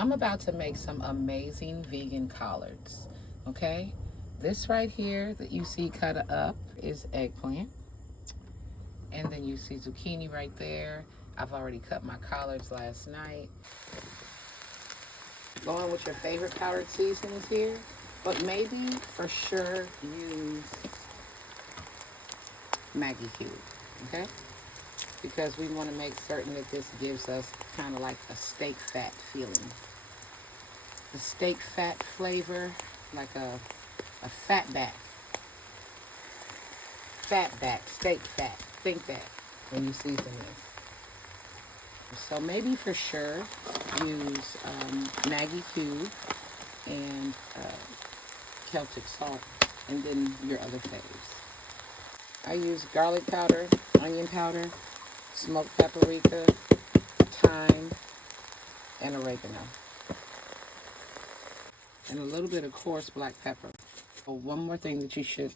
I'm about to make some amazing vegan collards. Okay? This right here that you see cut up is eggplant. And then you see zucchini right there. I've already cut my collards last night. Going with your favorite powdered seasonings here, but maybe for sure use Maggie cube, okay? Because we want to make certain that this gives us kind of like a steak fat feeling. The steak fat flavor, like a fat back. Fat back, steak fat. Think that when you season this. So maybe for sure use Maggie cube and Celtic salt, and then your other faves. I use garlic powder, onion powder, smoked paprika, thyme, and oregano. And a little bit of coarse black pepper. Oh, one more thing that you should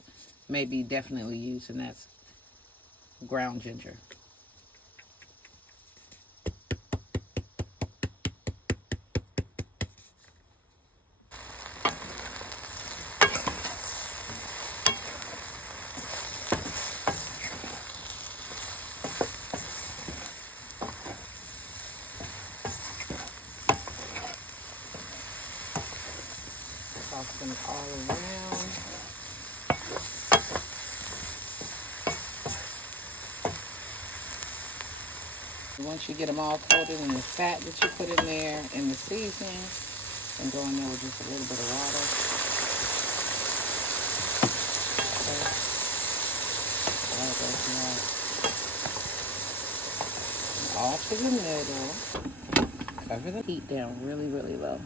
maybe definitely use, and that's ground ginger. Toss them all around. Once you get them all coated in the fat that you put in there and the seasoning, and go in there with just a little bit of water. Okay. All to the middle. Cover the heat down really, really low.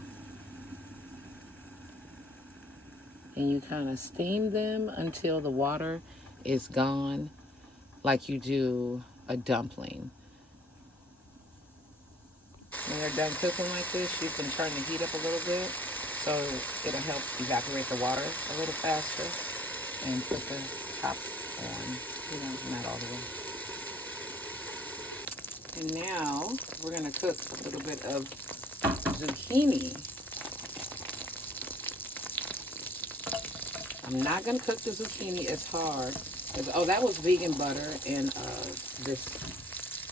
And you kind of steam them until the water is gone, like you do a dumpling. When they're done cooking like this, you can turn the heat up a little bit, so it'll help evaporate the water a little faster and put the top on, not all the way. And now we're going to cook a little bit of zucchini. I'm not going to cook the zucchini as hard. Oh, that was vegan butter and this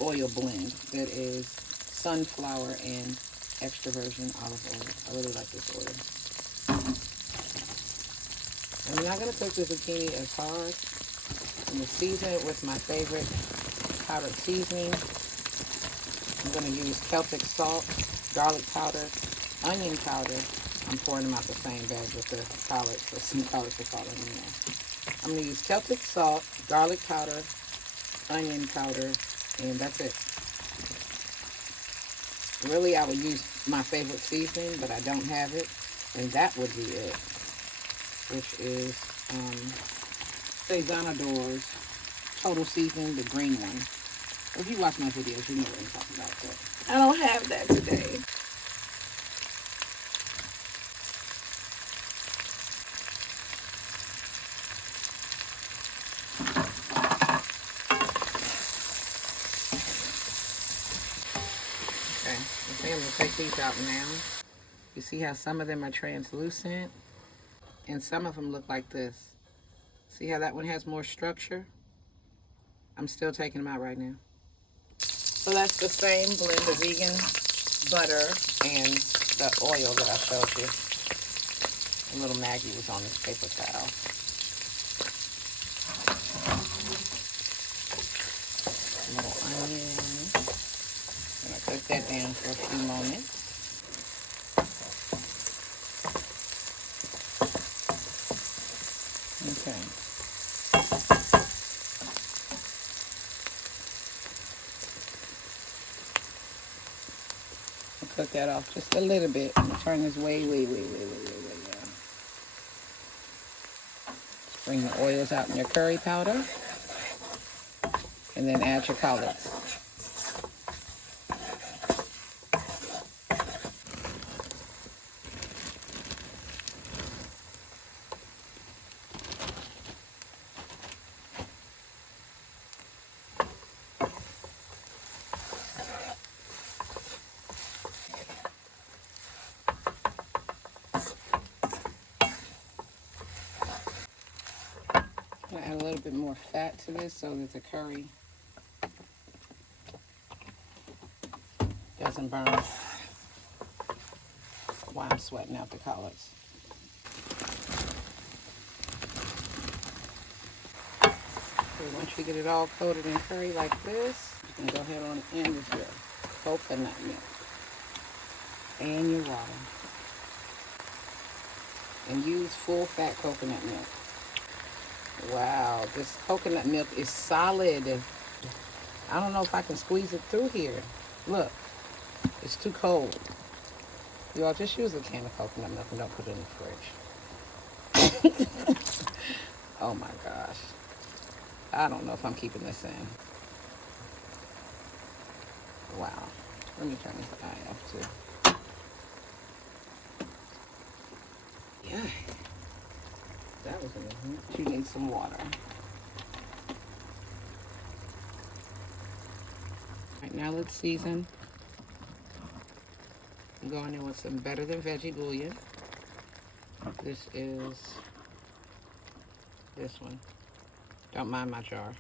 oil blend that is sunflower and extra virgin olive oil. I really like this oil. I'm not going to cook the zucchini as hard. I'm going to season it with my favorite powdered seasoning. I'm going to use Celtic salt, garlic powder, onion powder. I'm pouring them out the same bag with the collards, so some collards will fall in there. I'm going to use Celtic salt, garlic powder, onion powder, and that's it. Really, I would use my favorite seasoning, but I don't have it, and that would be it, which is Sazonador Total Seasoning, the green one. If you watch my videos, you know what I'm talking about, but I don't have that today. Okay, I'm going to take these out now. You see how some of them are translucent and some of them look like this. See how that one has more structure? I'm still taking them out right now. So that's the same blend of vegan butter and the oil that I showed you. A little Maggie was on this paper towel. A little onion. I'm going to cook that down for a few moments. Okay. I'll cook that off just a little bit. Turn this way down. Just bring the oils out in your curry powder. And then add your collards. add a little bit more fat to this so that the curry doesn't burn while I'm sweating out the collards. So once you get it all coated in curry like this, you can go ahead on in with your coconut milk and your water. And use full fat coconut milk. Wow, this coconut milk is solid. I don't know if I can squeeze it through here. Look, it's too cold. You all just use a can of coconut milk and don't put it in the fridge. Oh my gosh. I don't know if I'm keeping this in. Wow. Let me turn this eye off too. Yeah. That was amazing. You need some water. Right, now let's season. I'm going in with some Better Than Veggie bouillon. This is this one. Don't mind my jar.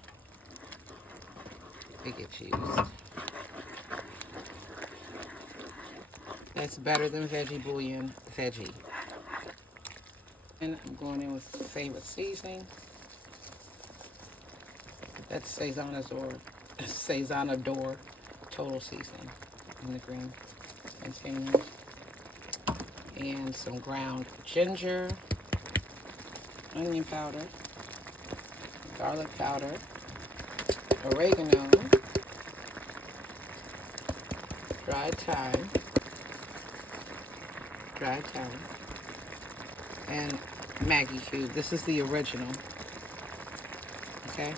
It gets used. That's Better Than Veggie bouillon veggie. And I'm going in with favorite seasoning. That's Sazonador Total seasoning in the green container. And some ground ginger, onion powder, garlic powder, oregano, dried thyme, and Maggie cube. This is the original. Okay?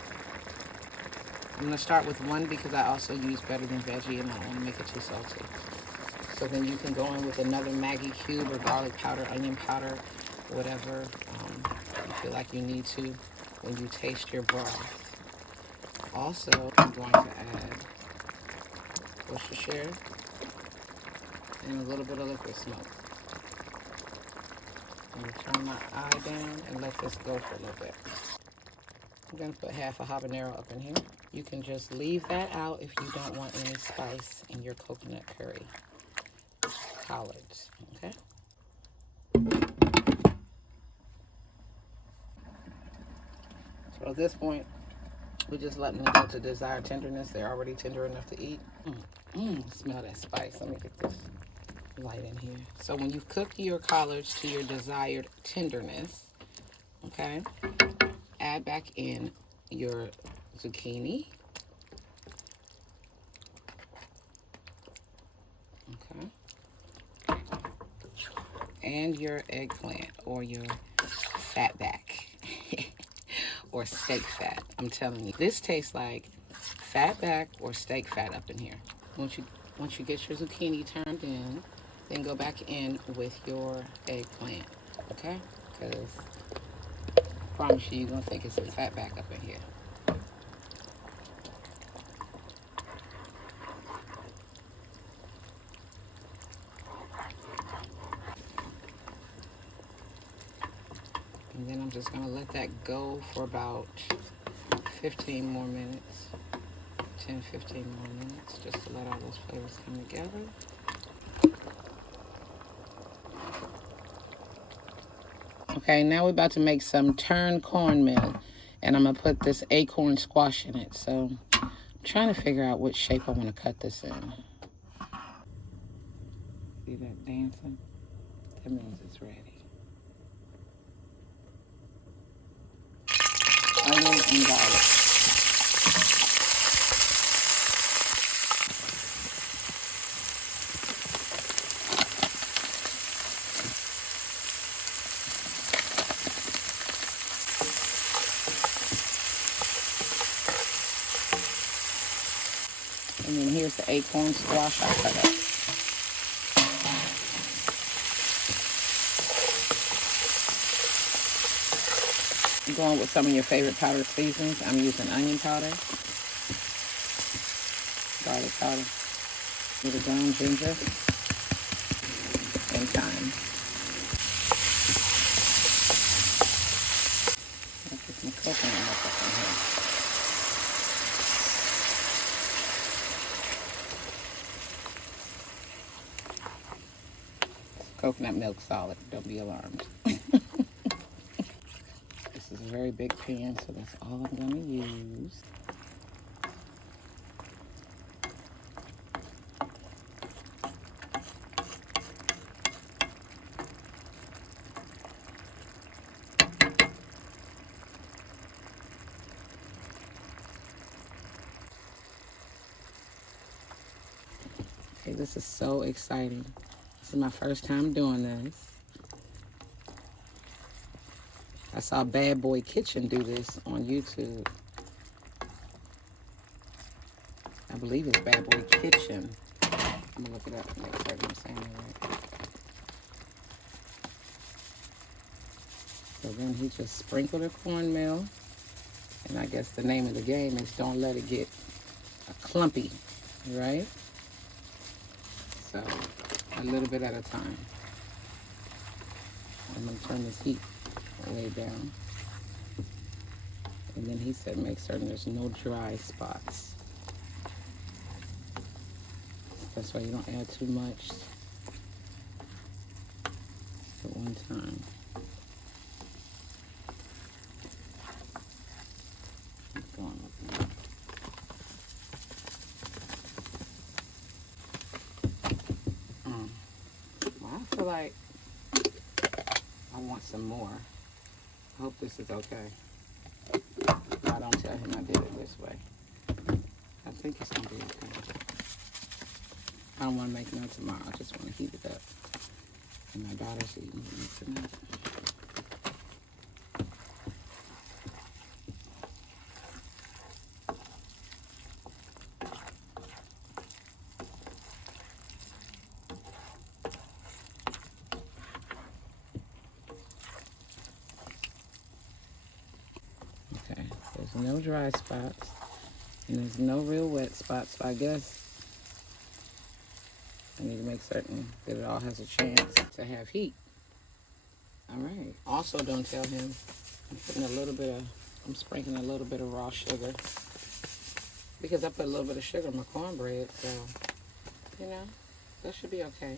I'm going to start with one because I also use Better Than Veggie and I don't want to make it too salty. So then you can go in with another Maggie cube or garlic powder, onion powder, whatever you feel like you need to when you taste your broth. Also, I'm going to add Worcestershire and a little bit of liquid smoke. I'm going to turn my eye down and let this go for a little bit. I'm going to put half a habanero up in here. You can just leave that out if you don't want any spice in your coconut curry. Collards, okay? So at this point, we're just letting them go to desired tenderness. They're already tender enough to eat. Smell that spice. Let me get this light in here. So when you cook your collards to your desired tenderness, okay, add back in your zucchini. Okay. And your eggplant or your fat back or steak fat. I'm telling you, this tastes like fat back or steak fat up in here. Once you get your zucchini turned in, then go back in with your eggplant, okay? Because I promise you, you're gonna think it's a fat back up in here. And then I'm just gonna let that go for about 15 more minutes. 10, 15 more minutes, just to let all those flavors come together. Okay, now we're about to make some turned cornmeal. And I'm gonna put this acorn squash in it. So I'm trying to figure out which shape I wanna cut this in. See that dancing? That means it's ready. Onion and garlic. And then here's the acorn squash I cut up. I'm going with some of your favorite powdered seasonings. I'm using onion powder, garlic powder, a little ground ginger, and thyme. I'll put some coconut milk coconut milk solid. Don't be alarmed. This is a very big pan, so that's all I'm going to use. Okay, this is so exciting. This is my first time doing this. I saw Bad Boy Kitchen do this on YouTube. I believe it's Bad Boy Kitchen. I'm gonna look it up and make sure I'm saying it right. So then he just sprinkled the cornmeal. And I guess the name of the game is don't let it get clumpy, right? So a little bit at a time. I'm gonna turn this heat way down. And then he said make certain there's no dry spots. That's why you don't add too much at one time. Keep going with that. Well, I feel like I want some more. I hope this is okay. I don't tell him I did it this way. I think it's gonna be okay. I don't want to make none tomorrow. I just want to heat it up. And my daughter's eating it tonight. Okay, there's no dry spots. And there's no real wet spots, so I guess I need to make certain that it all has a chance to have heat. All right. Also, don't tell him I'm sprinkling a little bit of raw sugar because I put a little bit of sugar in my cornbread, so, you know, that should be okay.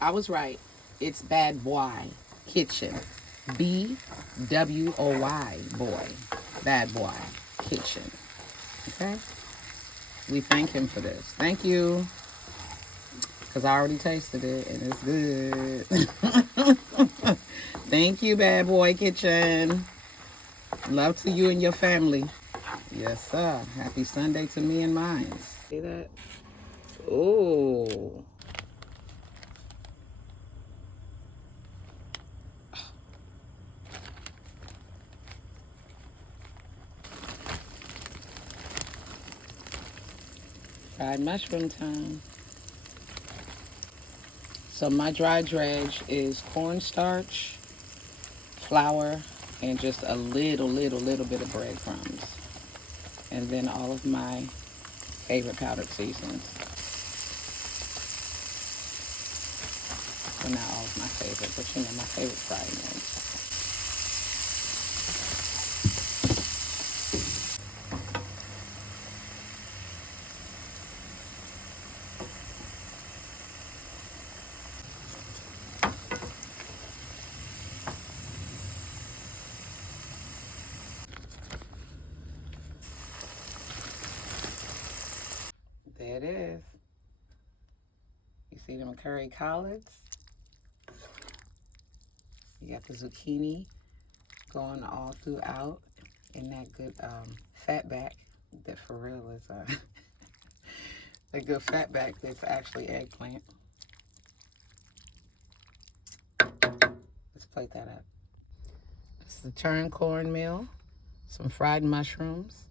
I was right. It's Bad Boy Kitchen. B-W-O-Y, boy. Bad Boy Kitchen. Okay? We thank him for this. Thank you. Because I already tasted it and it's good. Thank you, Bad Boy Kitchen. Love to you and your family. Yes, sir. Happy Sunday to me and mine. See that? Oh. Fried mushroom time. So my dry dredge is cornstarch, flour, and just a little bit of breadcrumbs. And then all of my favorite powdered seasonings. Well, not all of my favorite, but you know, my favorite fried eggs. There it is. You see them curry collards? You got the zucchini going all throughout in that good fat back that for real is a good fat back that's actually eggplant. Let's plate that up. It's the turned cornmeal, some fried mushrooms,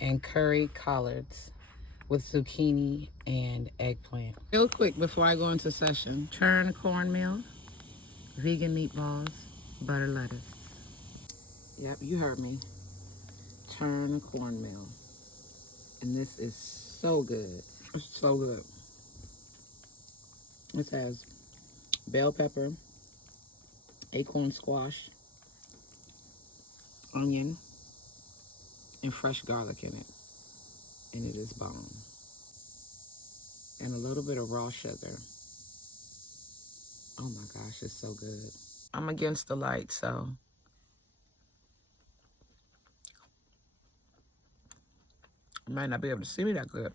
and curry collards with zucchini and eggplant. Real quick before I go into session, turned cornmeal, vegan meatballs, butter lettuce. Yep, you heard me. turned cornmeal. And this is so good. It's so good. This has bell pepper, acorn squash, onion, and fresh garlic in it. And it is bomb. And a little bit of raw sugar. Oh my gosh, it's so good. I'm against the light, so you might not be able to see me that good.